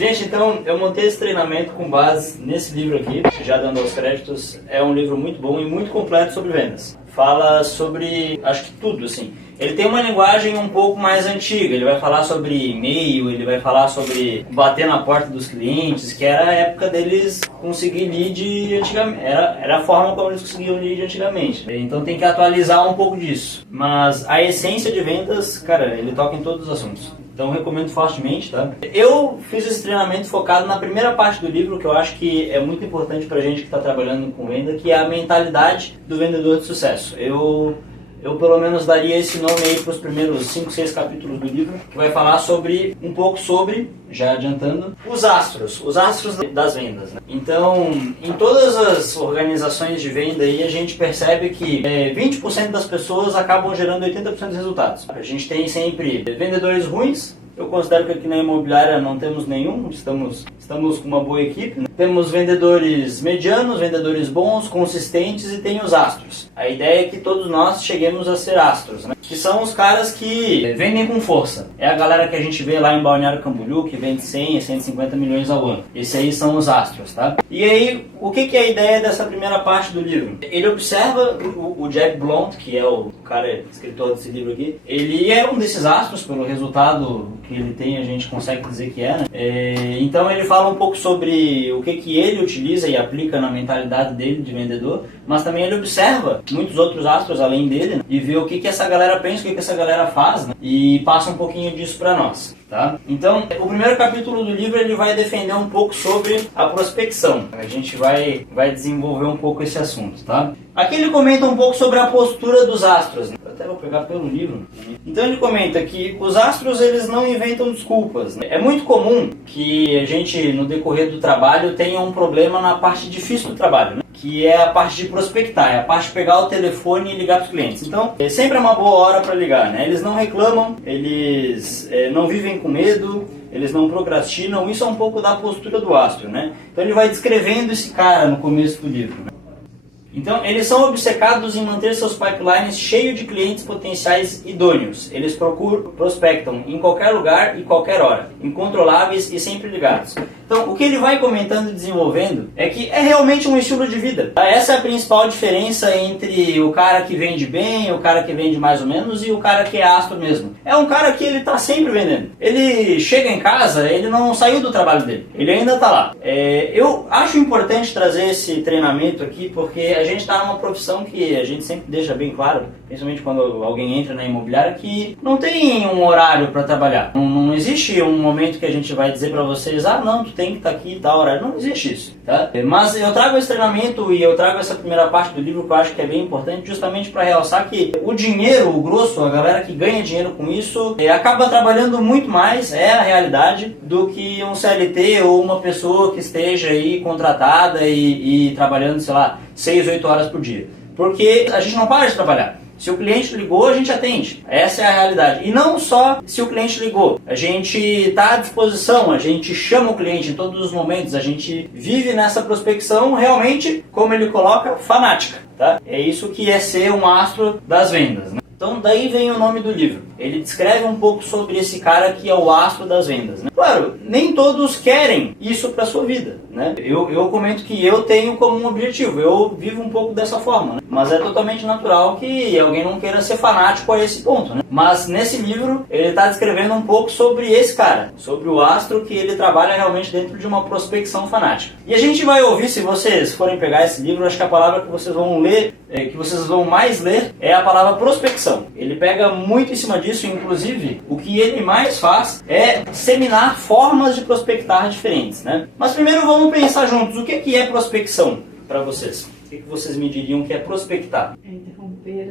Gente, então eu montei esse treinamento com base nesse livro aqui, já dando aos créditos. É um livro muito bom e muito completo sobre vendas. Fala sobre, acho que tudo, assim. Ele tem uma linguagem um pouco mais antiga, ele vai falar sobre e-mail, ele vai falar sobre bater na porta dos clientes, que era a época deles conseguir lead antigamente, era a forma como eles conseguiam lead antigamente. Então tem que atualizar um pouco disso. Mas a essência de vendas, cara, ele toca em todos os assuntos. Então eu recomendo fortemente, tá? Eu fiz esse treinamento focado na primeira parte do livro, que eu acho que é muito importante pra gente que está trabalhando com venda, que é a mentalidade do vendedor de sucesso. Eu pelo menos daria esse nome aí para os primeiros 5, 6 capítulos do livro, que vai falar sobre, um pouco sobre, já adiantando, os astros das vendas, né? Então, em todas as organizações de venda aí, a gente percebe que 20% das pessoas acabam gerando 80% dos resultados. A gente tem sempre vendedores ruins. Eu considero que aqui na imobiliária não temos nenhum, estamos com uma boa equipe, né? Temos vendedores medianos, vendedores bons, consistentes e tem os astros. A ideia é que todos nós cheguemos a ser astros, né? Que são os caras que vendem com força. É a galera que a gente vê lá em Balneário Camboriú, que vende 100 a 150 milhões ao ano. Esses aí são os astros, tá? E aí, o que é a ideia dessa primeira parte do livro? Ele observa o Jeb Blount, que é o cara escritor desse livro aqui. Ele é um desses astros, pelo resultado que ele tem, a gente consegue dizer que é, né? Então ele fala um pouco sobre o que ele utiliza e aplica na mentalidade dele de vendedor, mas também ele observa muitos outros astros além dele, né? E vê o que essa galera pensa, o que essa galera faz, né? E passa um pouquinho disso para nós. Tá? Então, o primeiro capítulo do livro ele vai defender um pouco sobre a prospecção. A gente vai desenvolver um pouco esse assunto, tá? Aqui ele comenta um pouco sobre a postura dos astros. Eu até vou pegar pelo livro. Então ele comenta que os astros eles não inventam desculpas, né? É muito comum que a gente, no decorrer do trabalho, tenha um problema na parte difícil do trabalho, né? Que é a parte de prospectar, é a parte de pegar o telefone e ligar para os clientes. Então, sempre é uma boa hora para ligar, né? Eles não reclamam, eles não vivem com medo, eles não procrastinam, isso é um pouco da postura do astro, né? Então ele vai descrevendo esse cara no começo do livro, né? Então, eles são obcecados em manter seus pipelines cheios de clientes potenciais idôneos. Eles prospectam em qualquer lugar e qualquer hora, incontroláveis e sempre ligados. Então, o que ele vai comentando e desenvolvendo é que é realmente um estilo de vida. Essa é a principal diferença entre o cara que vende bem, o cara que vende mais ou menos e o cara que é astro mesmo. É um cara que ele está sempre vendendo. Ele chega em casa, ele não saiu do trabalho dele, ele ainda está lá. Eu acho importante trazer esse treinamento aqui porque a gente está numa profissão que a gente sempre deixa bem claro, principalmente quando alguém entra na imobiliária, que não tem um horário para trabalhar. Não existe um momento que a gente vai dizer para vocês, não, tu tem que estar aqui e tal horário. Não existe isso, tá? Mas eu trago esse treinamento e eu trago essa primeira parte do livro que eu acho que é bem importante, justamente para realçar que o dinheiro, o grosso, a galera que ganha dinheiro com isso, acaba trabalhando muito mais, é a realidade, do que um CLT ou uma pessoa que esteja aí contratada e trabalhando, sei lá, 6, 8 horas por dia. Porque a gente não para de trabalhar. Se o cliente ligou, a gente atende. Essa é a realidade. E não só se o cliente ligou. A gente está à disposição, a gente chama o cliente em todos os momentos, a gente vive nessa prospecção realmente, como ele coloca, fanática. Tá? É isso que é ser um astro das vendas, né? Então daí vem o nome do livro. Ele descreve um pouco sobre esse cara que é o astro das vendas, né? Claro, nem todos querem isso para sua vida, né? Eu comento que eu tenho como um objetivo, eu vivo um pouco dessa forma, né? Mas é totalmente natural que alguém não queira ser fanático a esse ponto, né? Mas nesse livro ele está descrevendo um pouco sobre esse cara, sobre o astro que ele trabalha realmente dentro de uma prospecção fanática. E a gente vai ouvir, se vocês forem pegar esse livro, acho que a palavra que vocês vão ler, que vocês vão mais ler, é a palavra prospecção. Ele pega muito em cima disso, inclusive o que ele mais faz é seminar formas de prospectar diferentes, né? Mas primeiro vamos pensar juntos, o que é prospecção para vocês? O que vocês me diriam que é prospectar?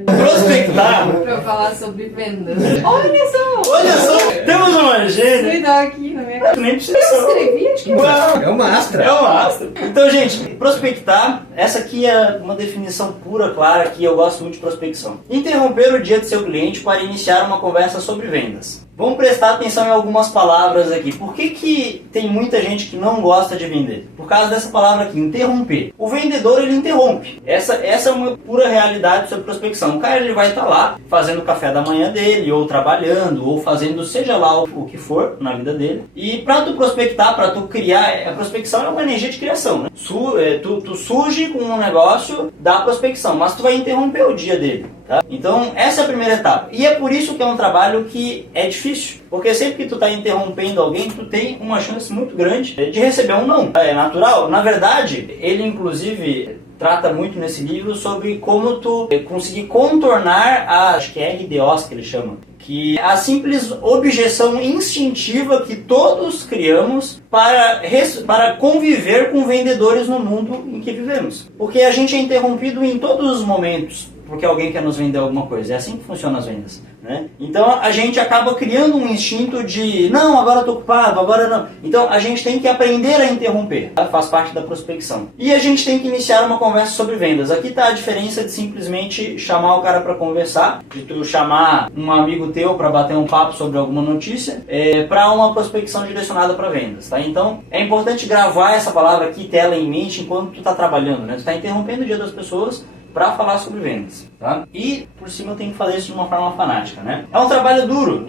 Prospectar? Pra falar sobre vendas. Olha só! Olha só! Temos uma gênia! Cuidado aqui na minha casa. Nem precisa. Eu escrevi, que é. É uma astra. É uma astra. Então, gente, prospectar, essa aqui é uma definição pura, clara, que eu gosto muito de prospecção. Interromper o dia de seu cliente para iniciar uma conversa sobre vendas. Vamos prestar atenção em algumas palavras aqui. Por que tem muita gente que não gosta de vender? Por causa dessa palavra aqui, interromper. O vendedor, ele interrompe. Essa é uma pura realidade sobre prospecção. O cara, ele vai estar lá fazendo o café da manhã dele, ou trabalhando, ou fazendo seja lá o que for na vida dele. E para tu prospectar, para tu criar, a prospecção é uma energia de criação, né? Tu surge com um negócio da prospecção, mas tu vai interromper o dia dele. Tá? Então, essa é a primeira etapa. E é por isso que é um trabalho que é difícil. Porque sempre que tu está interrompendo alguém, tu tem uma chance muito grande de receber um não. É natural. Na verdade, ele inclusive trata muito nesse livro sobre como tu conseguir contornar acho que é RDOs que ele chama, que é a simples objeção instintiva que todos criamos para conviver com vendedores no mundo em que vivemos. Porque a gente é interrompido em todos os momentos porque alguém quer nos vender alguma coisa. É assim que funcionam as vendas, né? Então a gente acaba criando um instinto de não, agora estou ocupado, agora não. Então a gente tem que aprender a interromper, tá? Faz parte da prospecção. E a gente tem que iniciar uma conversa sobre vendas. Aqui está a diferença de simplesmente chamar o cara para conversar, de tu chamar um amigo teu para bater um papo sobre alguma notícia, para uma prospecção direcionada para vendas, tá? Então é importante gravar essa palavra aqui, tela em mente, enquanto tu está trabalhando, né? Tu está interrompendo o dia das pessoas para falar sobre vendas, tá? E por cima tem que fazer isso de uma forma fanática, né? É um trabalho duro,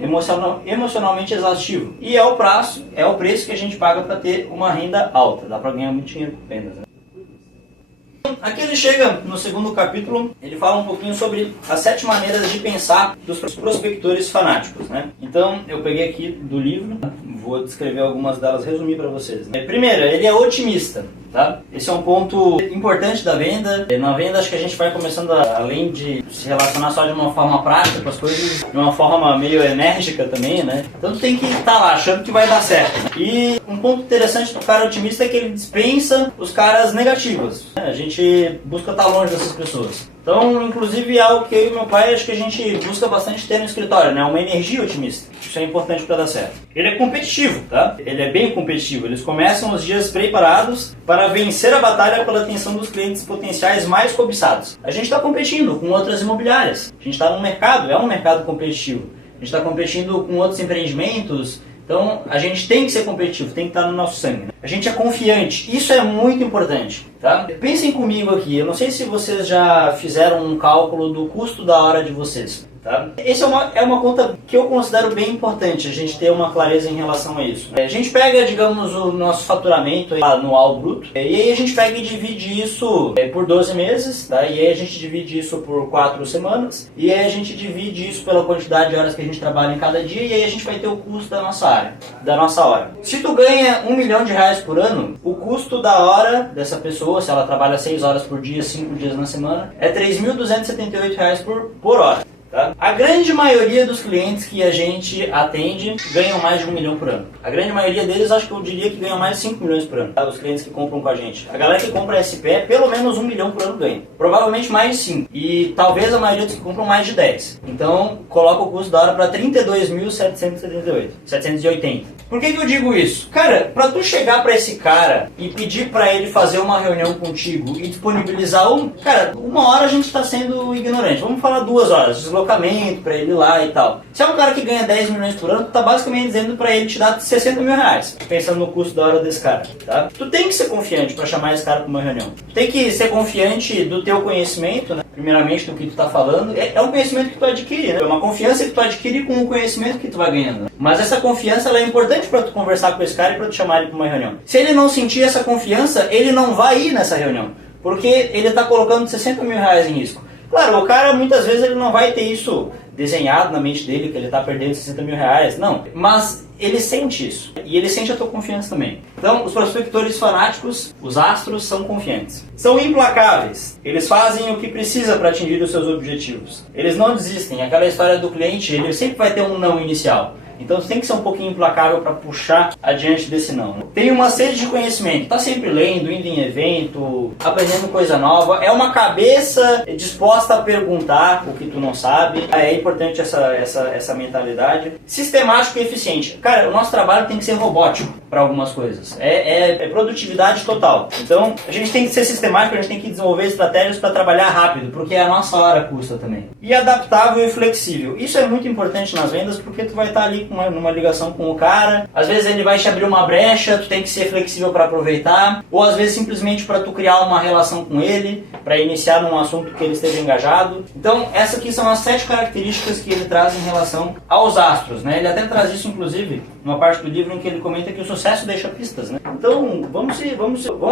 emocionalmente exaustivo, e é o preço que a gente paga para ter uma renda alta. Dá para ganhar muito dinheiro com vendas, né? Aqui ele chega no segundo capítulo, ele fala um pouquinho sobre as 7 maneiras de pensar dos prospectores fanáticos, né? Então eu peguei aqui do livro, vou descrever algumas delas, resumir para vocês, né? Primeiro, ele é otimista. Tá? Esse é um ponto importante da venda. Na venda, acho que a gente vai começando além de se relacionar só de uma forma prática com as coisas, de uma forma meio enérgica também, né? Então tu tem que estar lá achando que vai dar certo, né? E um ponto interessante do cara otimista é que ele dispensa os caras negativos, né? A gente busca estar longe dessas pessoas. Então, inclusive, é algo que eu e meu pai, acho que a gente busca bastante ter no escritório, né? Uma energia otimista. Isso é importante para dar certo. Ele é competitivo, tá? Ele é bem competitivo. Eles começam os dias preparados para vencer a batalha pela atenção dos clientes potenciais mais cobiçados. A gente está competindo com outras imobiliárias. A gente está num mercado, é um mercado competitivo. A gente está competindo com outros empreendimentos. Então, a gente tem que ser competitivo, tem que estar no nosso sangue, né? A gente é confiante, isso é muito importante, tá? Pensem comigo aqui, eu não sei se vocês já fizeram um cálculo do custo da hora de vocês, tá? Essa é uma conta que eu considero bem importante, a gente ter uma clareza em relação a isso. A gente pega, digamos, o nosso faturamento anual bruto, e aí a gente pega e divide isso por 12 meses, tá? E aí a gente divide isso por 4 semanas, e aí a gente divide isso pela quantidade de horas que a gente trabalha em cada dia, e aí a gente vai ter o custo da nossa área, da nossa hora. Se tu ganha R$1 milhão por ano, o custo da hora dessa pessoa, se ela trabalha 6 horas por dia, 5 dias na semana, é R$3.278 por hora. Tá? A grande maioria dos clientes que a gente atende ganham mais de 1 milhão por ano. A grande maioria deles, acho que eu diria que ganham mais de 5 milhões por ano, tá? Os clientes que compram com a gente. A galera que compra SPE, pelo menos 1 milhão por ano ganha. Provavelmente mais de 5. E talvez a maioria dos que compram mais de 10. Então, coloca o custo da hora para 32.780. Por que eu digo isso? Cara, pra tu chegar pra esse cara e pedir pra ele fazer uma reunião contigo e disponibilizar Cara, 1 hora a gente tá sendo ignorante. Vamos falar 2 horas. Deslocamento pra ele ir lá e tal. Se é um cara que ganha 10 milhões por ano, tu tá basicamente dizendo pra ele te dar 60 mil reais, pensando no custo da hora desse cara, tá? Tu tem que ser confiante pra chamar esse cara pra uma reunião. Tu tem que ser confiante do teu conhecimento, né? Primeiramente do que tu tá falando. É um conhecimento que tu adquire, né? É uma confiança que tu adquire com o conhecimento que tu vai ganhando, né? Mas essa confiança, ela é importante pra tu conversar com esse cara e pra tu chamar ele pra uma reunião. Se ele não sentir essa confiança, ele não vai ir nessa reunião, porque ele tá colocando 60 mil reais em risco. Claro, o cara muitas vezes ele não vai ter isso desenhado na mente dele, que ele está perdendo 60 mil reais, não. Mas ele sente isso, e ele sente a tua confiança também. Então, os prospectores fanáticos, os astros, são confiantes. São implacáveis, eles fazem o que precisa para atingir os seus objetivos. Eles não desistem, aquela história do cliente, ele sempre vai ter um não inicial. Então tu tem que ser um pouquinho implacável para puxar adiante desse não. Tem uma sede de conhecimento, tá sempre lendo, indo em evento, aprendendo coisa nova. É uma cabeça disposta a perguntar o que tu não sabe. É importante essa mentalidade. Sistemático e eficiente. Cara, o nosso trabalho tem que ser robótico para algumas coisas. É produtividade total. Então, a gente tem que ser sistemático, a gente tem que desenvolver estratégias para trabalhar rápido, porque a nossa hora custa também. E adaptável e flexível. Isso é muito importante nas vendas, porque tu vai estar ali numa ligação com o cara. Às vezes ele vai te abrir uma brecha, tu tem que ser flexível para aproveitar. Ou às vezes simplesmente para tu criar uma relação com ele, para iniciar num assunto que ele esteja engajado. Então, essas aqui são as 7 características que ele traz em relação aos astros, né? Ele até traz isso, inclusive, numa parte do livro em que ele comenta que o sucesso deixa pistas, né? Então, vamos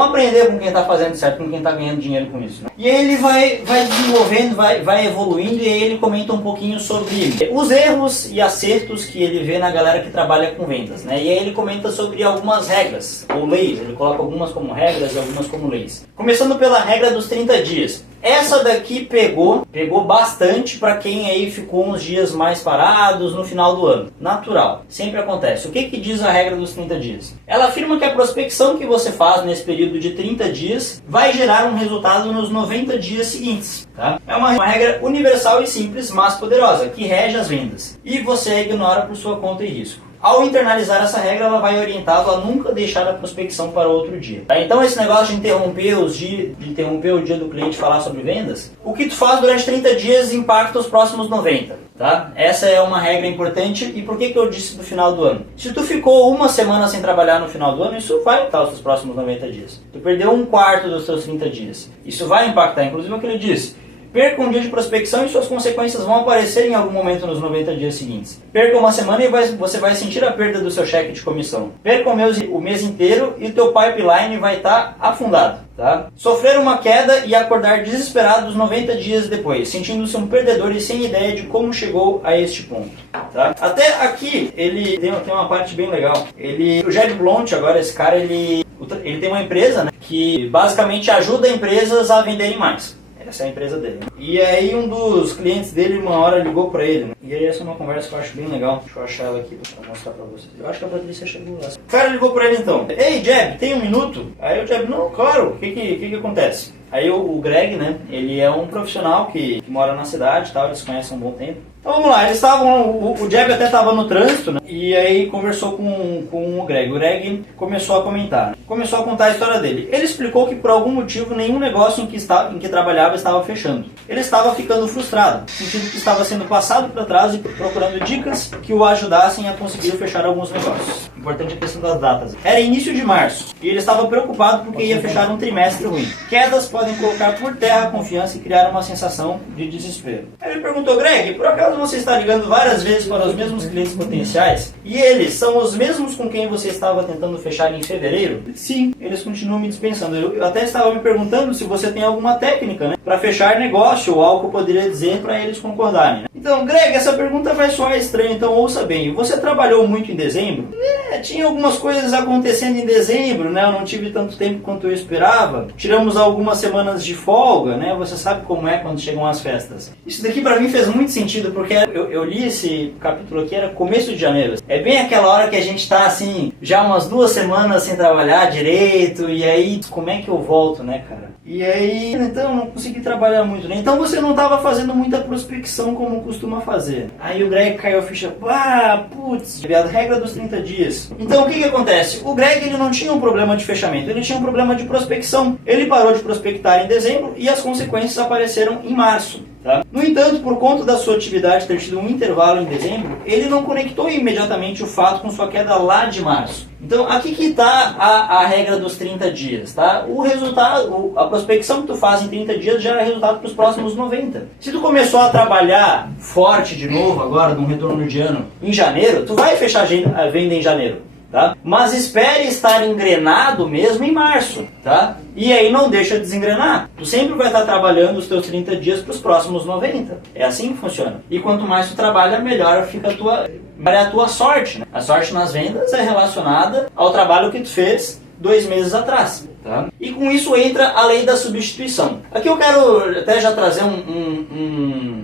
aprender com quem está fazendo certo, com quem está ganhando dinheiro com isso, né? E aí ele vai desenvolvendo, vai evoluindo, e aí ele comenta um pouquinho sobre os erros e acertos que ele vê na galera que trabalha com vendas, né? E aí ele comenta sobre algumas regras, ou leis. Ele coloca algumas como regras e algumas como leis. Começando pela regra dos 30 dias. Essa daqui pegou bastante para quem aí ficou uns dias mais parados no final do ano. Natural, sempre acontece. O que diz a regra dos 30 dias? Ela afirma que a prospecção que você faz nesse período de 30 dias vai gerar um resultado nos 90 dias seguintes. Tá? É uma regra universal e simples, mas poderosa, que rege as vendas. E você ignora por sua conta e risco. Ao internalizar essa regra, ela vai orientá-lo a nunca deixar a prospecção para outro dia. Tá? Então esse negócio de interromper o dia do cliente falar sobre vendas, o que tu faz durante 30 dias impacta os próximos 90. Tá? Essa é uma regra importante. E por que eu disse no final do ano? Se tu ficou uma semana sem trabalhar no final do ano, isso vai impactar os teus próximos 90 dias. Tu perdeu um quarto dos teus 30 dias. Isso vai impactar, inclusive o que ele disse. Perca um dia de prospecção e suas consequências vão aparecer em algum momento nos 90 dias seguintes. Perca uma semana e você vai sentir a perda do seu cheque de comissão. Perca o mês inteiro e o teu pipeline vai estar afundado. Tá? Sofrer uma queda e acordar desesperado 90 dias depois, sentindo-se um perdedor e sem ideia de como chegou a este ponto. Tá? Até aqui, ele tem uma parte bem legal. O Jeb Blount, agora esse cara, ele tem uma empresa, né, que basicamente ajuda empresas a venderem mais. Essa é a empresa dele. E aí um dos clientes dele uma hora ligou pra ele, né? E aí essa é uma conversa que eu acho bem legal. Deixa eu achar ela aqui pra mostrar pra vocês. Eu acho que a Patrícia chegou lá. O cara ligou pra ele então. Ei, Jeb, tem um minuto? Aí o Jeb, não, claro. O que acontece? Aí o Greg, né? Ele é um profissional que mora na cidade e tal. Eles conhecem há um bom tempo. Então vamos lá, o Jeb até estava no trânsito, né? E aí conversou com o Greg. O Greg começou a comentar, começou a contar a história dele. Ele explicou que por algum motivo nenhum negócio em que trabalhava estava fechando. Ele estava ficando frustrado, sentindo que estava sendo passado para trás e procurando dicas que o ajudassem a conseguir fechar alguns negócios. Importante a questão das datas. Era início de março e ele estava preocupado porque ia fechar um trimestre ruim. Quedas podem colocar por terra a confiança e criar uma sensação de desespero. Aí ele perguntou, Greg, por acaso você está ligando várias vezes para os mesmos clientes potenciais e eles são os mesmos com quem você estava tentando fechar em fevereiro? Sim, eles continuam me dispensando. Eu até estava me perguntando se você tem alguma técnica, né, para fechar negócio ou algo que eu poderia dizer para eles concordarem. Né? Então, Greg, essa pergunta vai soar estranha, então ouça bem. Você trabalhou muito em dezembro? Tinha algumas coisas acontecendo em dezembro, né? Eu não tive tanto tempo quanto eu esperava. Tiramos algumas semanas de folga, né? Você sabe como é quando chegam as festas. Isso daqui para mim fez muito sentido, porque eu li esse capítulo aqui, era começo de janeiro. É bem aquela hora que a gente tá assim, já umas 2 semanas sem trabalhar direito, e aí, como é que eu volto, né, cara? E aí, então, não consegui trabalhar muito, né? Então você não estava fazendo muita prospecção como costuma fazer. Aí o Greg caiu a ficha, putz, a regra dos 30 dias. Então o que acontece? O Greg, ele não tinha um problema de fechamento, ele tinha um problema de prospecção. Ele parou de prospectar em dezembro e as consequências apareceram em março. Tá? No entanto, por conta da sua atividade ter tido um intervalo em dezembro, ele não conectou imediatamente o fato com sua queda lá de março. Então, aqui que está a regra dos 30 dias. Tá? O resultado, a prospecção que tu faz em 30 dias gera resultado para os próximos 90. Se tu começou a trabalhar forte de novo agora, num retorno de ano, em janeiro, tu vai fechar a venda em janeiro. Tá? Mas espere estar engrenado mesmo em março, tá? E aí não deixa desengrenar. Tu sempre vai estar trabalhando os teus 30 dias para os próximos 90. É assim que funciona. E quanto mais tu trabalha, melhor fica a tua sorte, né? A sorte nas vendas é relacionada ao trabalho que tu fez 2 meses atrás. Tá? E com isso entra a lei da substituição. Aqui eu quero até já trazer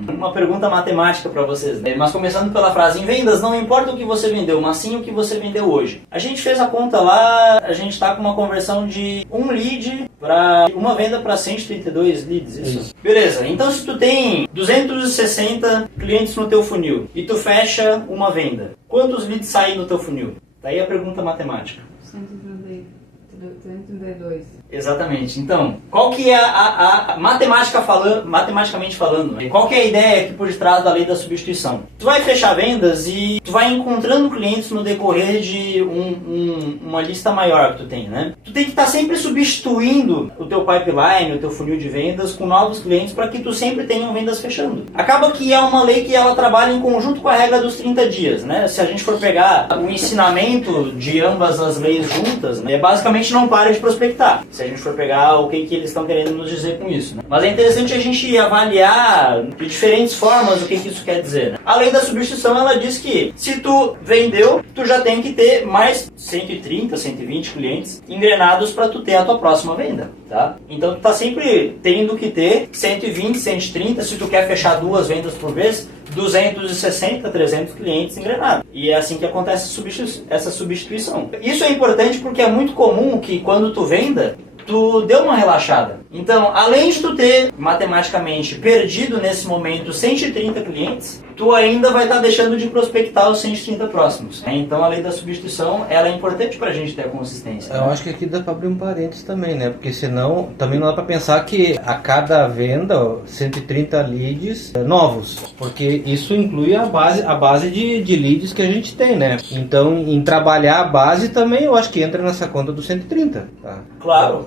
uma pergunta matemática para vocês, né? Mas começando pela frase: em vendas não importa o que você vendeu, mas sim o que você vendeu hoje. A gente fez a conta lá, a gente está com uma conversão de um lead para uma venda para 132 leads, isso? Beleza, então se tu tem 260 clientes no teu funil e tu fecha uma venda, quantos leads saem do teu funil? Daí a pergunta matemática. 132. Exatamente. Então, qual que é matematicamente falando, né? Qual que é a ideia aqui por detrás da lei da substituição? Tu vai fechar vendas e tu vai encontrando clientes no decorrer de uma lista maior que tu tem, né? Tu tem que estar sempre substituindo o teu pipeline, o teu funil de vendas com novos clientes para que tu sempre tenha vendas fechando. Acaba que é uma lei que ela trabalha em conjunto com a regra dos 30 dias, né? Se a gente for pegar o ensinamento de ambas as leis juntas, né, basicamente não para de prospectar. Se a gente for pegar o que eles estão querendo nos dizer com isso, né? Mas é interessante a gente avaliar de diferentes formas o que isso quer dizer, né? A lei da substituição, ela diz que se tu vendeu, tu já tem que ter mais 130, 120 clientes engrenados para tu ter a tua próxima venda, tá? Então tu tá sempre tendo que ter 120, 130, se tu quer fechar 2 vendas por vez, 260, 300 clientes engrenados. E é assim que acontece essa substituição. Isso é importante porque é muito comum que quando tu venda, tu deu uma relaxada. Então, além de tu ter, matematicamente, perdido nesse momento 130 clientes, tu ainda vai estar deixando de prospectar os 130 próximos. Então, a lei da substituição, ela é importante para a gente ter a consistência. Eu acho que aqui dá para abrir um parênteses também, né? Porque senão, também não dá para pensar que a cada venda, 130 leads novos. Porque isso inclui a base de leads que a gente tem, né? Então, em trabalhar a base também, eu acho que entra nessa conta dos 130. Tá? Claro.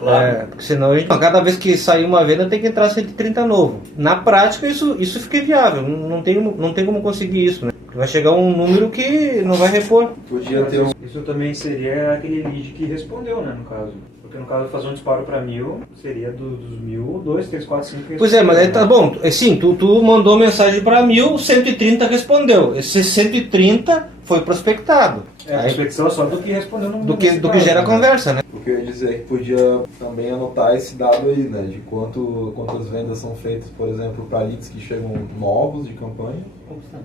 Porque senão a gente, cada vez que sair uma venda tem que entrar 130 novo. Na prática isso fica inviável, não tem como conseguir isso, né? Vai chegar um número que não vai repor. Podia ter Isso também seria aquele lead que respondeu, né, no caso. Porque no caso, fazer um disparo para 1000 seria dos 1000, 2, 3, 4, 5... Pois é, mas aí tá bom. Sim, tu mandou mensagem para 1000, 130 respondeu. Esse 130 foi prospectado. A prospecção é só do que respondeu no do que gera conversa, né? O que eu ia dizer é que podia também anotar esse dado aí, né? De quantas vendas são feitas, por exemplo, para leads que chegam novos de campanha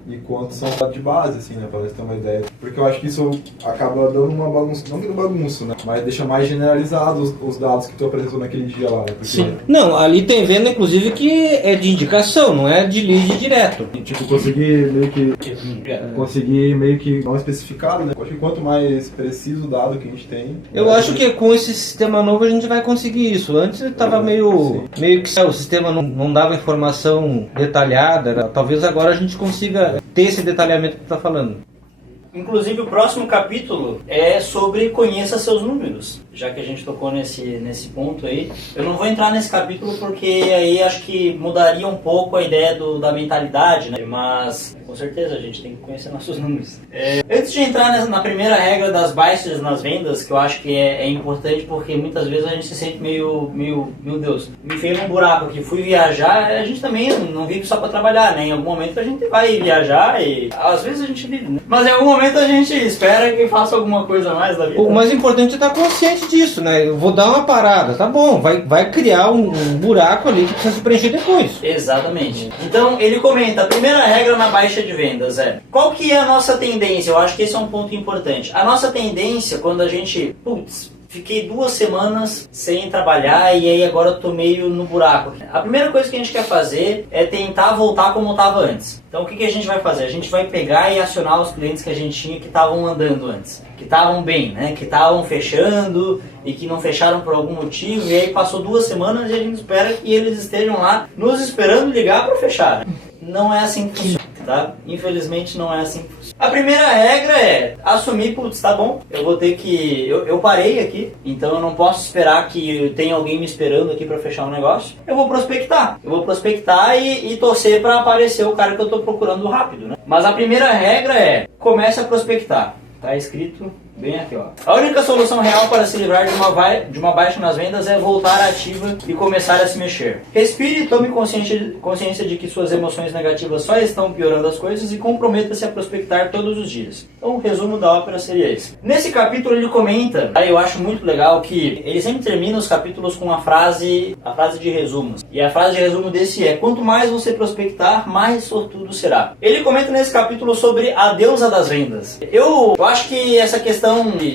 e quantos são de base, assim, né? Para você ter uma ideia. Porque eu acho que isso acaba dando uma bagunça, não dando bagunça, né? Mas deixa mais generalizados os dados que tu apresentou naquele dia lá, né? Porque... Sim. Não, ali tem venda, inclusive, que é de indicação, não é de lead direto. Tipo, conseguir meio que não especificado, né? Eu acho que quanto mais preciso o dado que a gente tem... Eu acho que com esse sistema novo a gente vai conseguir isso. Antes estava meio que o sistema não dava informação detalhada, né? Talvez agora a gente consiga ter esse detalhamento que tu está falando. Inclusive, o próximo capítulo é sobre conheça seus números. Já que a gente tocou nesse ponto aí. Eu não vou entrar nesse capítulo porque aí acho que mudaria um pouco a ideia da mentalidade, né? Mas, com certeza, a gente tem que conhecer nossos números. Antes de entrar na primeira regra das biases nas vendas, que eu acho que é importante porque muitas vezes a gente se sente meio meu Deus, me enfiei num buraco aqui, fui viajar, a gente também não vive só para trabalhar, né? Em algum momento a gente vai viajar e às vezes a gente vive, né? Mas em algum momento a gente espera que faça alguma coisa a mais da vida. O mais importante é estar consciente disso, né? Eu vou dar uma parada, tá bom, vai criar um buraco ali que precisa se preencher depois. Exatamente. Então ele comenta, a primeira regra na baixa de vendas é, qual que é a nossa tendência? Eu acho que esse é um ponto importante. A nossa tendência, quando a gente, fiquei 2 semanas sem trabalhar e aí agora eu tô meio no buraco. A primeira coisa que a gente quer fazer é tentar voltar como estava antes. Então o que a gente vai fazer? A gente vai pegar e acionar os clientes que a gente tinha que estavam andando antes. Que estavam bem, né? Que estavam fechando e que não fecharam por algum motivo. E aí passou 2 semanas e a gente espera que eles estejam lá nos esperando ligar para fechar. Não é assim que funciona, tá? Infelizmente não é assim que funciona. A primeira regra é assumir, tá bom, eu vou ter que... Eu parei aqui, então eu não posso esperar que tenha alguém me esperando aqui para fechar um negócio. Eu vou prospectar. E torcer para aparecer o cara que eu tô procurando rápido, né? Mas a primeira regra é, comece a prospectar. Tá escrito Bem aqui, ó. A única solução real para se livrar de uma baixa nas vendas é voltar ativa e começar a se mexer. Respire e tome consciência de que suas emoções negativas só estão piorando as coisas e comprometa-se a prospectar todos os dias. Então, o resumo da ópera seria esse. Nesse capítulo ele comenta, eu acho muito legal que ele sempre termina os capítulos com a frase de resumos. E a frase de resumo desse é: quanto mais você prospectar, mais sortudo será. Ele comenta nesse capítulo sobre a deusa das vendas. Eu acho que essa questão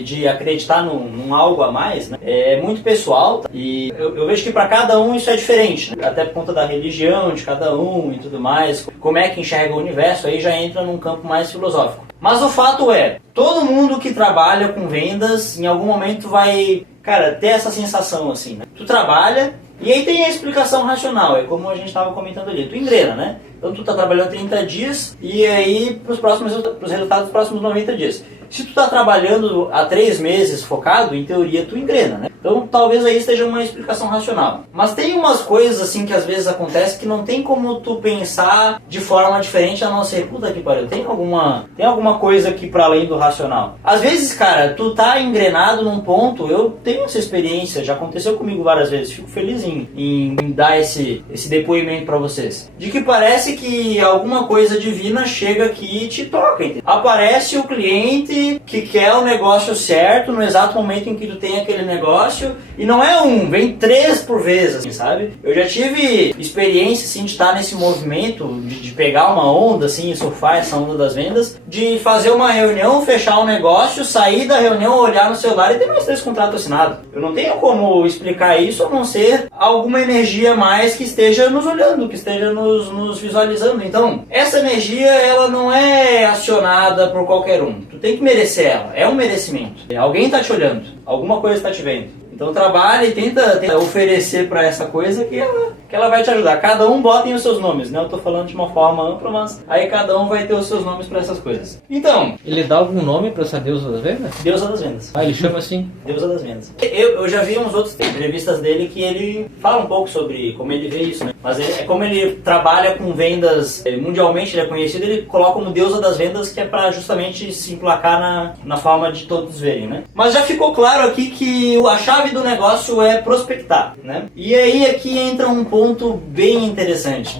de acreditar num algo a mais, né, é muito pessoal, tá? E eu vejo que para cada um isso é diferente, né? Até por conta da religião de cada um e tudo mais, como é que enxerga o universo, aí já entra num campo mais filosófico. Mas o fato é, todo mundo que trabalha com vendas, em algum momento vai, cara, ter essa sensação assim, né? Tu trabalha e aí tem a explicação racional, é como a gente estava comentando ali, tu engrena, né? Então tu tá trabalhando 30 dias e aí pros resultados dos próximos 90 dias. Se tu tá trabalhando há 3 meses focado, em teoria tu engrena, né? Então talvez aí esteja uma explicação racional. Mas tem umas coisas assim que às vezes acontecem que não tem como tu pensar de forma diferente a não ser, puta que pariu, tem alguma coisa aqui para além do racional. Às vezes, cara, tu tá engrenado num ponto, eu tenho essa experiência, já aconteceu comigo várias vezes, fico feliz em dar esse depoimento para vocês. De que parece que alguma coisa divina chega aqui e te toca, entendeu? Aparece o cliente que quer o negócio certo no exato momento em que tu tem aquele negócio, e não é vem 3 por vez, assim, sabe? Eu já tive experiência, assim, de estar nesse movimento, de pegar uma onda, assim, e surfar essa onda das vendas, de fazer uma reunião, fechar um negócio, sair da reunião, olhar no celular e ter mais 3 contratos assinados. Eu não tenho como explicar isso a não ser alguma energia mais que esteja nos olhando, que esteja nos visualizando. Então, essa energia, ela não é acionada por qualquer um. Tu tem que merecer ela, é um merecimento. Alguém está te olhando, alguma coisa está te vendo. Então trabalha e tenta oferecer para essa coisa que ela vai te ajudar. Cada um bota os seus nomes, né? Eu tô falando de uma forma ampla, mas aí cada um vai ter os seus nomes para essas coisas. Então... Ele dá algum nome para essa deusa das vendas? Deusa das vendas. Ah, ele chama assim? Deusa das vendas. Eu já vi uns outros entrevistas dele que ele fala um pouco sobre como ele vê isso, né? Mas como ele trabalha com vendas mundialmente, ele é conhecido, ele coloca como deusa das vendas, que é para justamente se emplacar na forma de todos verem, né? Mas já ficou claro aqui que a chave do negócio é prospectar, né? E aí aqui entra um ponto bem interessante,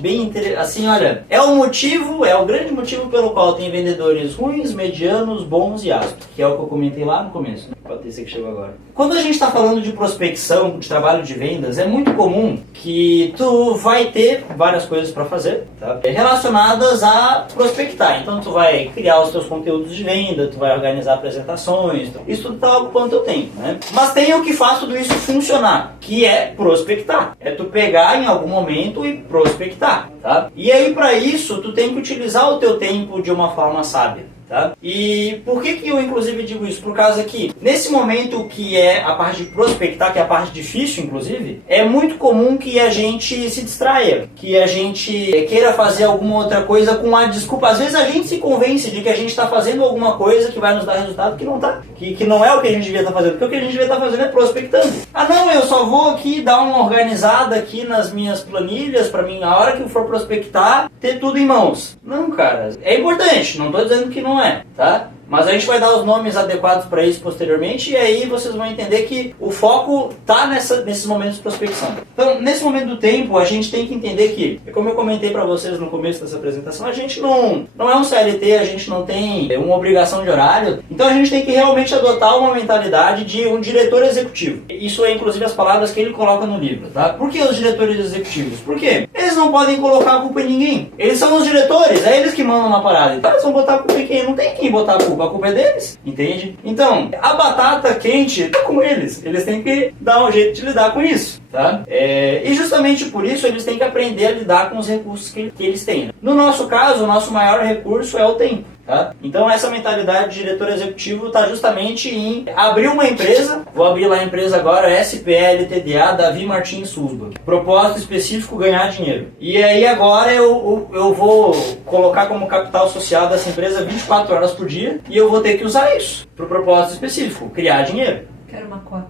assim, olha, é o grande motivo pelo qual tem vendedores ruins, medianos, bons e ásperos, que é o que eu comentei lá no começo, né? Pode ter sido que chegou agora. Quando a gente está falando de prospecção, de trabalho de vendas, é muito comum que tu vai ter várias coisas para fazer, tá? Relacionadas a prospectar. Então tu vai criar os teus conteúdos de venda, tu vai organizar apresentações, isso tudo tá algo quanto eu tenho, né? Mas tem o que faz tudo isso funcionar, que é prospectar. É tu pegar em algum momento e prospectar, tá? E aí para isso tu tem que utilizar o teu tempo de uma forma sábia. Tá? E por que eu inclusive digo isso? Por causa que nesse momento que é a parte de prospectar, que é a parte difícil inclusive, é muito comum que a gente se distraia, que a gente queira fazer alguma outra coisa com a desculpa. Às vezes a gente se convence de que a gente está fazendo alguma coisa que vai nos dar resultado que não tá, que não é o que a gente devia estar fazendo, porque o que a gente devia estar fazendo é prospectando. Ah não, eu só vou aqui dar uma organizada aqui nas minhas planilhas para mim, na hora que eu for prospectar, ter tudo em mãos. Não, cara, é importante, não estou dizendo que não é, tá? Mas a gente vai dar os nomes adequados para isso posteriormente, e aí vocês vão entender que o foco está nesses momentos de prospecção. Então, nesse momento do tempo, a gente tem que entender que, como eu comentei para vocês no começo dessa apresentação, a gente não é um CLT, a gente não tem uma obrigação de horário, então a gente tem que realmente adotar uma mentalidade de um diretor executivo. Isso é inclusive as palavras que ele coloca no livro, tá? Por que os diretores executivos? Por quê? Eles não podem colocar a culpa em ninguém. Eles são os diretores, é eles que mandam na parada. Então eles vão botar a culpa em quem? Não tem quem botar a culpa é deles, entende? Então, a batata quente tá com eles. Eles têm que dar um jeito de lidar com isso, tá? E justamente por isso eles têm que aprender a lidar com os recursos que eles têm. No nosso caso, o nosso maior recurso é o tempo. Tá? Então essa mentalidade de diretor executivo está justamente em abrir uma empresa, vou abrir lá a empresa agora, SPLTDA Davi Martins Sulzbach. Propósito específico, ganhar dinheiro. E aí agora eu vou colocar como capital social dessa empresa 24 horas por dia e eu vou ter que usar isso para o propósito específico, criar dinheiro. Quero uma cota.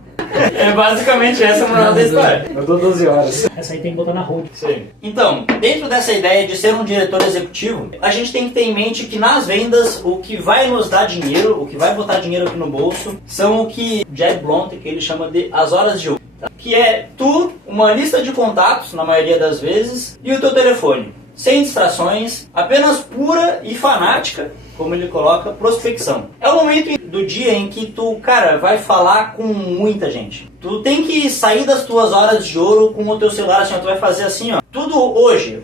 É basicamente essa a moral da história. Eu dou 12 horas. Essa aí tem que botar na hold. Sim. Então, dentro dessa ideia de ser um diretor executivo, a gente tem que ter em mente que nas vendas, o que vai nos dar dinheiro, o que vai botar dinheiro aqui no bolso, são o que Jed Blount, que ele chama de as horas de ouro. Tá? Que é tu, uma lista de contatos, na maioria das vezes, e o teu telefone. Sem distrações, apenas pura e fanática, como ele coloca, prospecção. É o momento do dia em que tu, cara, vai falar com muita gente. Tu tem que sair das tuas horas de ouro com o teu celular, assim, ó, tu vai fazer assim, ó, tudo hoje,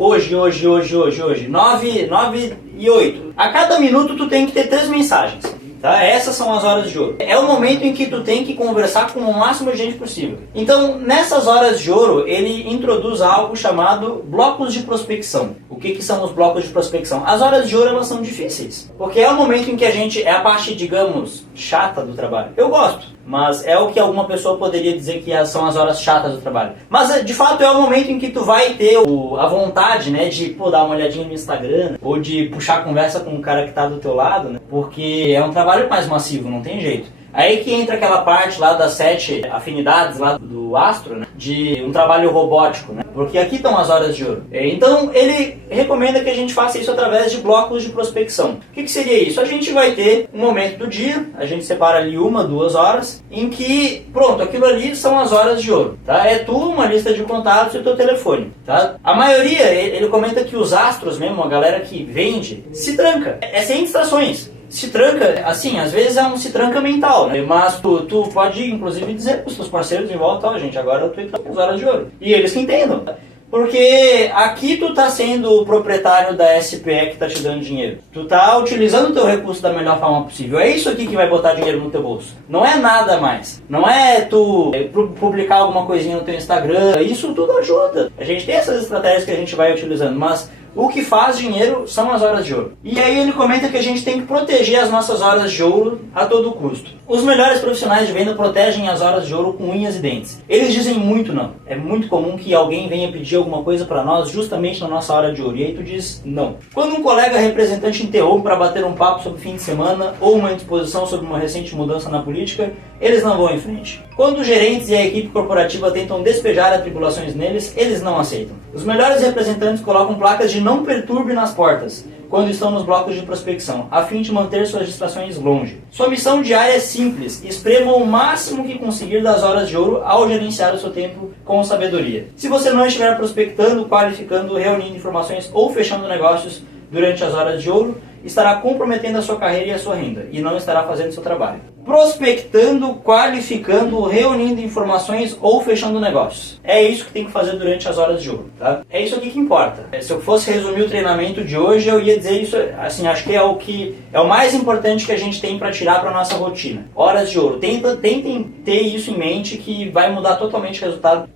9 e 8. A cada minuto tu tem que ter 3 mensagens. Tá? Essas são as horas de ouro. É o momento em que tu tem que conversar com o máximo de gente possível. Então, nessas horas de ouro, ele introduz algo chamado blocos de prospecção. O que são os blocos de prospecção? As horas de ouro, elas são difíceis. Porque é o momento em que a gente... É a parte, digamos, chata do trabalho. Eu gosto. Mas é o que alguma pessoa poderia dizer que são as horas chatas do trabalho. Mas, de fato, é o momento em que tu vai ter a vontade, né, de dar uma olhadinha no Instagram, ou de puxar a conversa com o cara que tá do teu lado, né, porque é um trabalho mais massivo, não tem jeito. Aí que entra aquela parte lá das 7 afinidades lá do astro, né, de um trabalho robótico, né, porque aqui estão as horas de ouro. Então ele recomenda que a gente faça isso através de blocos de prospecção. O que seria isso? A gente vai ter um momento do dia, a gente separa ali 1, 2 horas, em que, pronto, aquilo ali são as horas de ouro, tá? É tu, uma lista de contatos e o teu telefone, tá? A maioria, ele comenta que os astros mesmo, a galera que vende, se tranca, é sem distrações. Se tranca, assim, às vezes é um se tranca mental, né? Mas tu pode, inclusive, dizer para os teus parceiros em volta, ó, gente, agora eu tô entrando com as horas de ouro. E eles que entendam. Porque aqui tu tá sendo o proprietário da SPE que tá te dando dinheiro. Tu tá utilizando o teu recurso da melhor forma possível. É isso aqui que vai botar dinheiro no teu bolso. Não é nada mais. Não é tu publicar alguma coisinha no teu Instagram. Isso tudo ajuda. A gente tem essas estratégias que a gente vai utilizando, mas... o que faz dinheiro são as horas de ouro. E aí ele comenta que a gente tem que proteger as nossas horas de ouro a todo custo. Os melhores profissionais de venda protegem as horas de ouro com unhas e dentes. Eles dizem muito não. É muito comum que alguém venha pedir alguma coisa para nós justamente na nossa hora de ouro. E aí tu diz não. Quando um colega representante interrompe para bater um papo sobre fim de semana ou uma indisposição sobre uma recente mudança na política, eles não vão em frente. Quando os gerentes e a equipe corporativa tentam despejar atribulações neles, eles não aceitam. Os melhores representantes colocam placas de não perturbe nas portas, quando estão nos blocos de prospecção, a fim de manter suas distrações longe. Sua missão diária é simples: esprema o máximo que conseguir das horas de ouro ao gerenciar o seu tempo com sabedoria. Se você não estiver prospectando, qualificando, reunindo informações ou fechando negócios durante as horas de ouro, estará comprometendo a sua carreira e a sua renda, e não estará fazendo seu trabalho. Prospectando, qualificando, reunindo informações ou fechando negócios. É isso que tem que fazer durante as horas de ouro, tá? É isso aqui que importa. Se eu fosse resumir o treinamento de hoje, eu ia dizer isso, assim, acho que é o mais importante que a gente tem para tirar para nossa rotina. Horas de ouro. Tentem ter isso em mente, que vai mudar totalmente o resultado.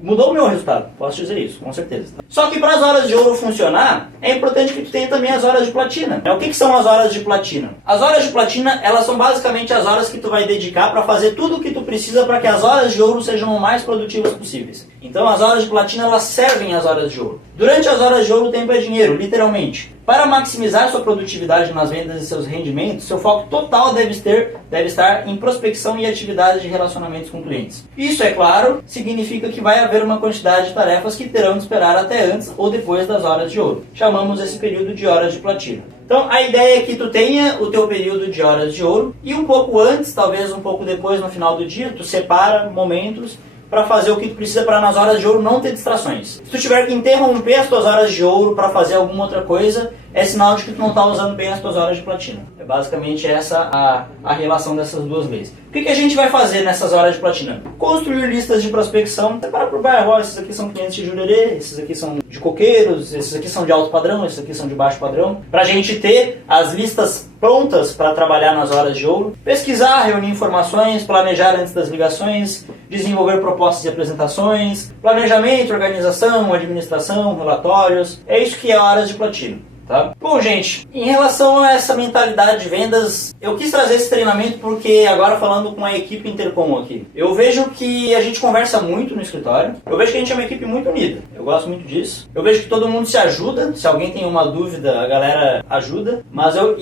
Mudou o meu resultado, posso dizer isso, com certeza. Tá? Só que para as horas de ouro funcionar, é importante que tu tenha também as horas de platina. O que são as horas de platina? As horas de platina, elas são basicamente as horas que tu vai dedicar para fazer tudo o que tu precisa para que as horas de ouro sejam o mais produtivas possíveis. Então as horas de platina, elas servem às horas de ouro. Durante as horas de ouro o tempo é dinheiro, literalmente. Para maximizar sua produtividade nas vendas e seus rendimentos, seu foco total deve estar em prospecção e atividades de relacionamentos com clientes. Isso, é claro, significa que vai haver uma quantidade de tarefas que terão de esperar até antes ou depois das horas de ouro. Chamamos esse período de horas de platina. Então a ideia é que tu tenha o teu período de horas de ouro e um pouco antes, talvez um pouco depois, no final do dia, tu separa momentos para fazer o que tu precisa para nas horas de ouro não ter distrações. Se tu tiver que interromper as tuas horas de ouro para fazer alguma outra coisa, é sinal de que tu não está usando bem as tuas horas de platina. É basicamente essa a relação dessas duas leis. O que a gente vai fazer nessas horas de platina? Construir listas de prospecção. Separar por bairro. Esses aqui são clientes de jurerê, esses aqui são de coqueiros, esses aqui são de alto padrão, esses aqui são de baixo padrão. Para a gente ter as listas prontas para trabalhar nas horas de ouro. Pesquisar, reunir informações, planejar antes das ligações, desenvolver propostas e apresentações, planejamento, organização, administração, relatórios. É isso que é horas de platina. Tá? Bom, gente, em relação a essa mentalidade de vendas, eu quis trazer esse treinamento porque agora falando com a equipe Intercom aqui, eu vejo que a gente conversa muito no escritório, eu vejo que a gente é uma equipe muito unida. Eu gosto muito disso. Eu vejo que todo mundo se ajuda, se alguém tem uma dúvida, a galera ajuda, mas eu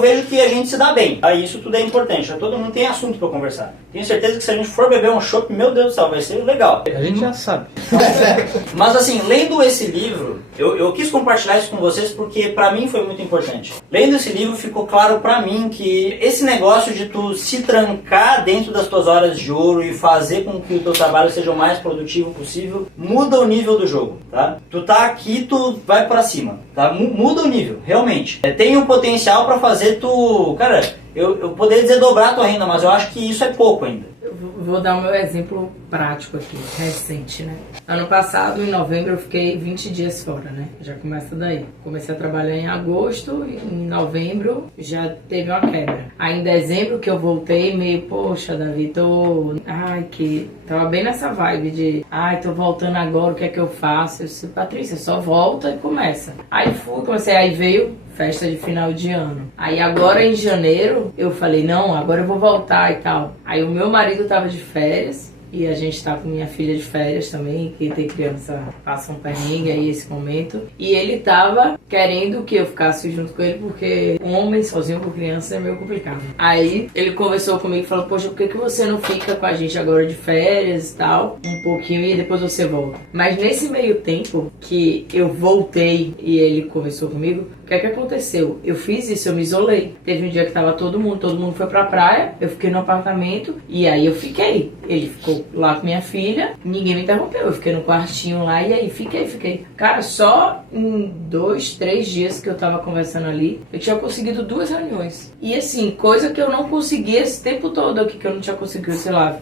vejo que a gente se dá bem. Aí isso tudo é importante, todo mundo tem assunto para conversar. Tenho certeza que se a gente for beber um chopp, meu Deus do céu, vai ser legal. A gente já sabe. Mas assim, lendo esse livro, eu quis compartilhar isso com vocês porque pra mim foi muito importante. Lendo esse livro ficou claro pra mim que esse negócio de tu se trancar dentro das tuas horas de ouro e fazer com que o teu trabalho seja o mais produtivo possível, muda o nível do jogo, tá? Tu tá aqui, tu vai pra cima, tá? Muda o nível, realmente. Tem um potencial pra fazer tu... Cara, eu poderia dizer dobrar a tua renda, mas eu acho que isso é pouco ainda. Eu vou dar o meu exemplo prático aqui, recente, né? Ano passado, em novembro, eu fiquei 20 dias fora, né? Já começa daí. Comecei a trabalhar em agosto, e em novembro já teve uma quebra. Aí em dezembro que eu voltei, meio, poxa, Davi, tava bem nessa vibe de, tô voltando agora, o que é que eu faço? Eu disse, Patrícia, só volta e começa. Aí aí veio festa de final de ano. Aí agora em janeiro eu falei, não, agora eu vou voltar e tal. Aí o meu marido tava de férias e a gente tá com minha filha de férias também, que tem criança, passa um perrengue aí esse momento. E ele tava querendo que eu ficasse junto com ele, porque um homem sozinho com criança é meio complicado. Aí ele conversou comigo e falou, poxa, por que você não fica com a gente agora de férias e tal, um pouquinho, e depois você volta? Mas nesse meio tempo que eu voltei e ele conversou comigo, o que é que aconteceu? Eu fiz isso, eu me isolei. Teve um dia que tava todo mundo foi pra praia, eu fiquei no apartamento e aí eu fiquei. Ele ficou lá com minha filha, ninguém me interrompeu, eu fiquei no quartinho lá e aí fiquei. Cara, só em 2, 3 dias que eu tava conversando ali, eu tinha conseguido 2 reuniões. E assim, coisa que eu não conseguia esse tempo todo aqui, que eu não tinha conseguido, sei lá,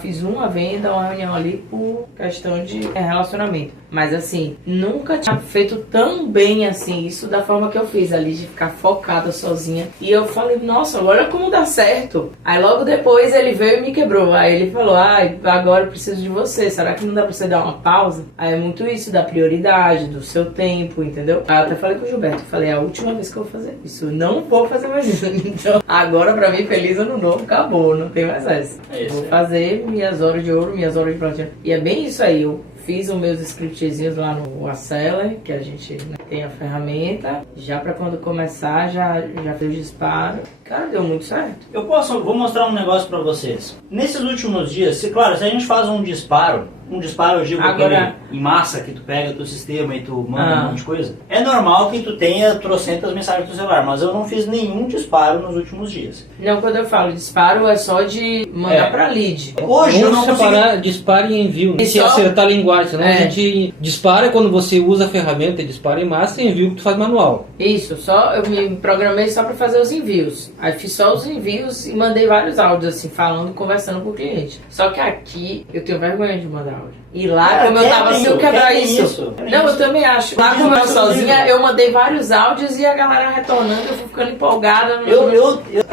fiz uma venda, uma reunião ali por questão de relacionamento. Mas assim, nunca tinha feito tão bem assim, isso da forma que eu fiz ali, de ficar focada sozinha. E eu falei, nossa, olha como dá certo. Aí logo depois ele veio e me quebrou. Aí ele falou, agora eu preciso de você, será que não dá pra você dar uma pausa? Aí é muito isso, da prioridade, do seu tempo, entendeu? Aí eu até falei com o Gilberto, falei, é a última vez que eu vou fazer isso, eu não vou fazer mais isso. Então, agora pra mim, feliz ano novo, acabou, não tem mais essa. Vou fazer minhas horas de ouro, minhas horas de platina. E é bem isso aí, eu fiz os meus scriptzinhos lá no Aceler, que a gente tem a ferramenta. Já pra quando começar, já fez o disparo. Cara, deu muito certo. Vou mostrar um negócio pra vocês. Nesses últimos dias, se a gente faz um disparo, eu digo agora, em massa, que tu pega teu sistema e tu manda um monte de coisa. É normal que tu tenha trocentas mensagens no celular, mas eu não fiz nenhum disparo nos últimos dias. Não, quando eu falo disparo, é só de mandar pra lead. Hoje eu não separar disparo e envio, se acertar a linguagem, senão a gente dispara quando você usa a ferramenta, dispara em massa e envio que tu faz manual. Isso, eu me programei só pra fazer os envios. Aí fiz só os envios e mandei vários áudios, assim, falando, conversando com o cliente. Só que aqui eu tenho vergonha de mandar áudio. E lá, como eu tava, se eu quebrar isso. Não, eu também acho. Lá, como eu sozinha, eu mandei vários áudios e a galera retornando, eu fui ficando empolgada.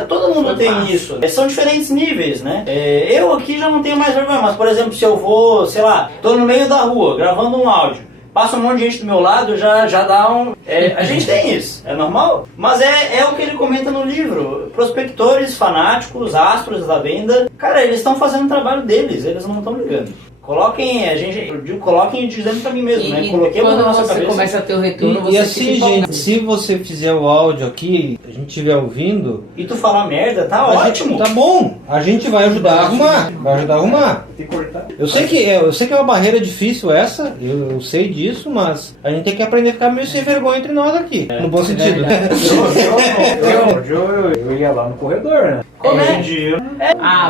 Todo mundo tem isso. São diferentes níveis, né? Eu aqui já não tenho mais vergonha, mas, por exemplo, se eu vou, sei lá, tô no meio da rua, gravando um áudio, passa um monte de gente do meu lado, já dá um... a gente tem isso, é normal. Mas é o que ele comenta no livro. Prospectores, fanáticos, astros da venda, cara, eles estão fazendo o trabalho deles, eles não estão ligando. Coloquem dizendo pra mim mesmo, né? Coloquei quando na nossa você cabeça. começa a ter o retorno, você e assim, gente, se você fizer o áudio aqui, a gente estiver ouvindo... E tu falar merda, tá ótimo. Tá bom, a gente vai ajudar a arrumar. Tem que cortar. Eu sei que é uma barreira difícil essa, eu sei disso, mas a gente tem que aprender a ficar meio sem vergonha entre nós aqui, no bom sentido, né? Eu ia lá no corredor, né?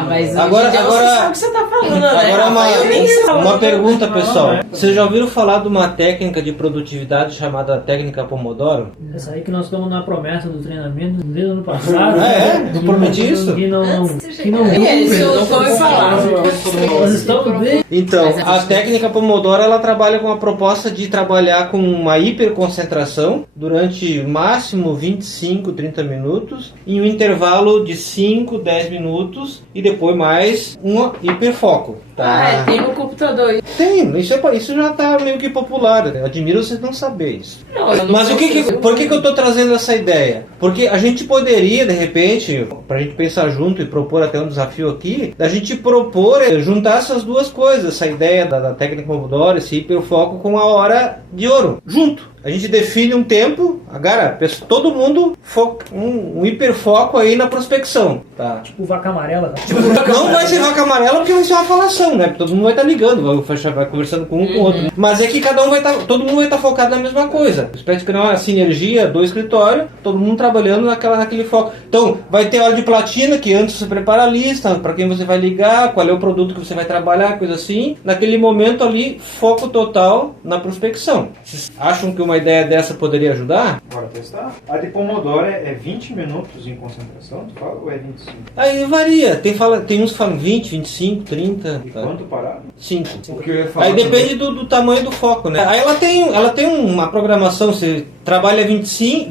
Mas agora você sabe o que você tá falando, né? Agora uma pergunta, pessoal. Vocês já ouviram falar de uma técnica de produtividade chamada técnica Pomodoro? Essa aí que nós estamos na promessa do treinamento desde o ano passado. Eu prometi isso? Que não foi falar. Nós estamos bem. Então, a técnica Pomodoro, ela trabalha com a proposta de trabalhar com uma hiperconcentração durante máximo 25, 30 minutos, em um intervalo de 5, 10 minutos e depois mais um hiperfoco. Tá? Tem no computador. Tem, isso já tá meio que popular. Eu admiro vocês não saberem isso. Não, mas por que eu tô trazendo essa ideia? Porque a gente poderia, de repente, pra gente pensar junto e propor até um desafio aqui, da gente propor juntar essas duas coisas, essa ideia da técnica Pomodoro, esse hiperfoco com a hora de ouro, junto. A gente define um tempo, agora todo mundo foca, um hiperfoco aí na prospecção, tá? Tipo vaca amarela. Não vai ser vaca amarela porque vai ser uma falação, né? Todo mundo vai estar ligando, vai conversando com um com o outro. Né? Mas é que todo mundo vai estar focado na mesma coisa. Espécie de criar uma sinergia do escritório, todo mundo trabalhando naquele foco. Então, vai ter hora de platina, que antes você prepara a lista, para quem você vai ligar, qual é o produto que você vai trabalhar, coisa assim. Naquele momento ali, foco total na prospecção. Vocês acham que uma ideia dessa poderia ajudar? Bora testar. A de Pomodoro é 20 minutos em concentração, tu fala, ou é 25? Aí varia. Tem uns que falam 20, 25, 30. E tá? quanto parado? 5. O que eu ia falar Aí depende também- do tamanho do foco, né? Aí ela tem uma programação, você trabalha 20,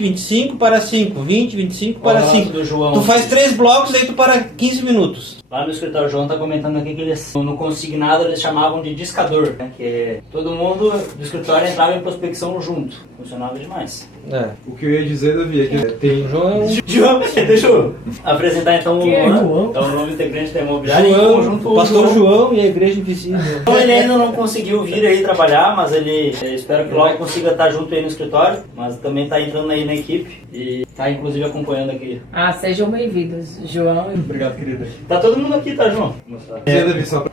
25 para 5, 20, 25 para Olha lá 5. do João. Tu faz 3 blocos, aí tu para 15 minutos. Lá no escritório, o João tá comentando aqui que eles, no consignado, eles chamavam de discador, né? Que todo mundo do escritório entrava em prospecção junto. Funcionava demais. É. O que eu ia dizer, Davi, é que tem... O João João, deixa eu apresentar então o Quem é Luan, João? é o novo integrante da imobiliária em João, conjunto o pastor João e a igreja invisível. Então ele ainda não conseguiu vir aí trabalhar, mas ele espero que logo consiga estar junto aí no escritório, mas também está entrando aí na equipe e está inclusive acompanhando aqui. Ah, sejam bem-vindos, João. Obrigado, querida. Tá todo mundo aqui, tá, João? Davi, só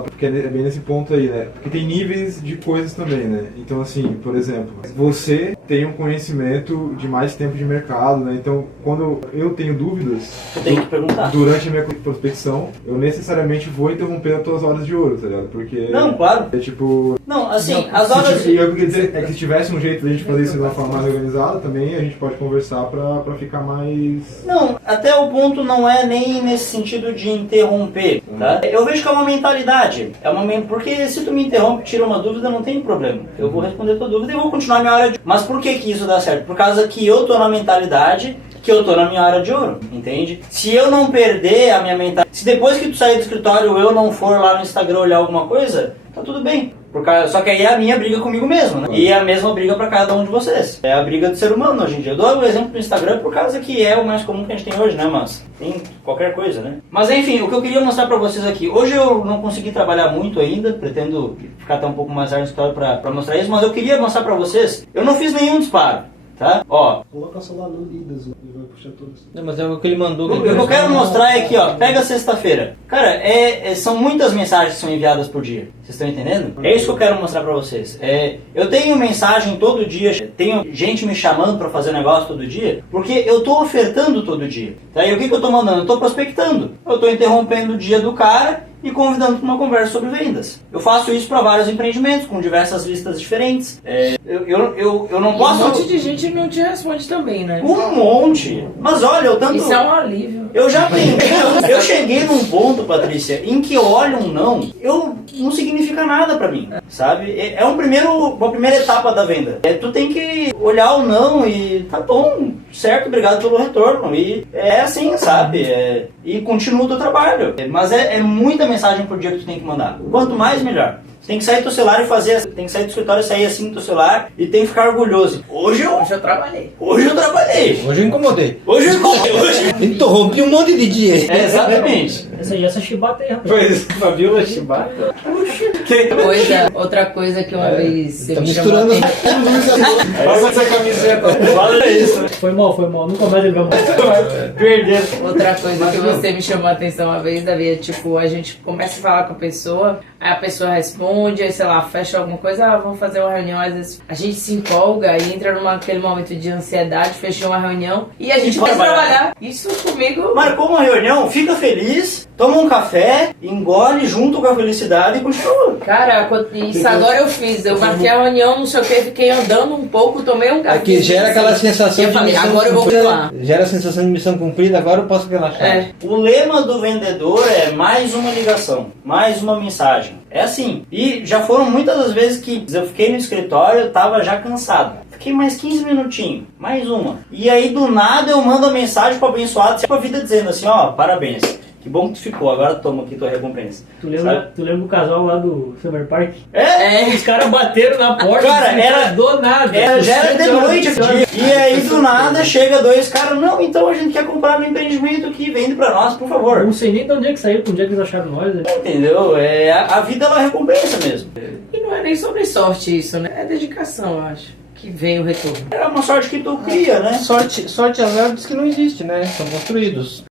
porque é bem nesse ponto aí, né? Porque tem níveis de coisas também, né? Então, assim, por exemplo, você tem um conhecimento de mais tempo de mercado, né? Então, quando eu tenho dúvidas Você tem que perguntar. durante a minha prospecção, eu necessariamente vou interromper as tuas horas de ouro, tá ligado? Porque Não, claro. é tipo... Não, assim, as Se horas... tive- eu queria dizer é que se tivesse um jeito de a gente fazer isso de uma forma mais organizada, também a gente pode conversar pra ficar mais... Não, até o ponto não é nem nesse sentido de interromper, tá? Eu vejo que é uma mentalidade. Porque se tu me interrompe, tira uma dúvida, não tem problema. Eu vou responder tua dúvida e vou continuar minha hora de... Mas por que isso dá certo? Por causa que eu tô na mentalidade que eu tô na minha hora de ouro, entende? Se eu não perder a minha mentalidade... Se depois que tu sair do escritório eu não for lá no Instagram olhar alguma coisa, tá tudo bem. Só que aí é a minha briga comigo mesmo, né? E é a mesma briga pra cada um de vocês. É a briga do ser humano hoje em dia. Eu dou o exemplo do Instagram por causa que é o mais comum que a gente tem hoje, né? Mas tem qualquer coisa, né? Mas enfim, o que eu queria mostrar pra vocês aqui. Hoje eu não consegui trabalhar muito ainda. Pretendo ficar até um pouco mais tarde no escritório pra mostrar isso. Mas eu queria mostrar pra vocês. Eu não fiz nenhum disparo. Tá? Ó, Coloca só lá no Lidas, ele vai puxar todas. Não, mas é o que ele mandou. o que eu quero mostrar é aqui, ó. Pega sexta-feira. Cara, são muitas mensagens que são enviadas por dia. Vocês estão entendendo? É isso que eu quero mostrar pra vocês. Eu tenho mensagem todo dia, tenho gente me chamando pra fazer negócio todo dia, porque eu tô ofertando todo dia. Tá? E o que eu tô mandando? Eu tô prospectando. Eu tô interrompendo o dia do cara e convidando para uma conversa sobre vendas. Eu faço isso para vários empreendimentos, com diversas listas diferentes. Eu não posso... Um monte de gente não te responde também, né? Um monte. Mas olha, eu tanto... Isso é um alívio. Eu já aprendi. Eu cheguei num ponto, Patrícia, em que eu olho um não significa nada pra mim, sabe? É uma primeira etapa da venda. Tu tem que olhar o não e tá bom, certo, obrigado pelo retorno. E é assim, sabe? E continua o teu trabalho. Mas é muita mensagem por dia que tu tem que mandar. Quanto mais, melhor. Você tem que sair do teu celular e fazer, tem que sair do escritório e sair assim do teu celular e tem que ficar orgulhoso. Hoje eu trabalhei. Hoje eu incomodei. Hoje eu incomodei. Interrompi um monte de dia. Exatamente. Essa chibata aí, rapaz. Pois, Fabiola Chibata. Outra coisa que uma vez você Tá me chamou misturando a Passa essa camiseta. Fala isso. Foi mal. Nunca mais ligamos. Perder. Outra coisa que você me chamou a atenção uma vez, Davi, é tipo, a gente começa a falar com a pessoa, aí a pessoa responde, aí sei lá, fecha alguma coisa, vamos fazer uma reunião, às vezes a gente se empolga e entra naquele momento de ansiedade, fechou uma reunião e a gente vai trabalhar. Isso comigo... Marcou uma reunião, fica feliz, toma um café, engole junto com a felicidade e continua. Cara, isso agora eu fiz, eu marquei a reunião, não sei o que, fiquei andando um pouco, tomei um café. Aqui gera aquela sensação eu de falei, missão agora eu vou cumprida. pular. Gera a sensação de missão cumprida, agora eu posso relaxar. É. O lema do vendedor é mais uma ligação, mais uma mensagem. É assim. E já foram muitas das vezes que eu fiquei no escritório, eu tava já cansado. Fiquei mais 15 minutinhos, mais uma. E aí do nada eu mando a mensagem pro abençoado, com a vida dizendo assim, ó, parabéns. Que bom que tu ficou, agora toma aqui tua recompensa. Tu lembra o casal lá do Summer Park? É? Os caras bateram na porta, Cara, era do nada. Já era de noite esse dia. E aí do nada chega dois caras, não, então a gente quer comprar no empreendimento aqui, vende pra nós, por favor. Não sei nem de onde é que saiu, de onde é que eles acharam nós. Né? Entendeu? A vida ela recompensa mesmo. E não é nem sobre sorte isso, né? É dedicação, eu acho, que vem o retorno. É uma sorte que tu cria, né? Sorte azar diz que não existe, né? São construídos.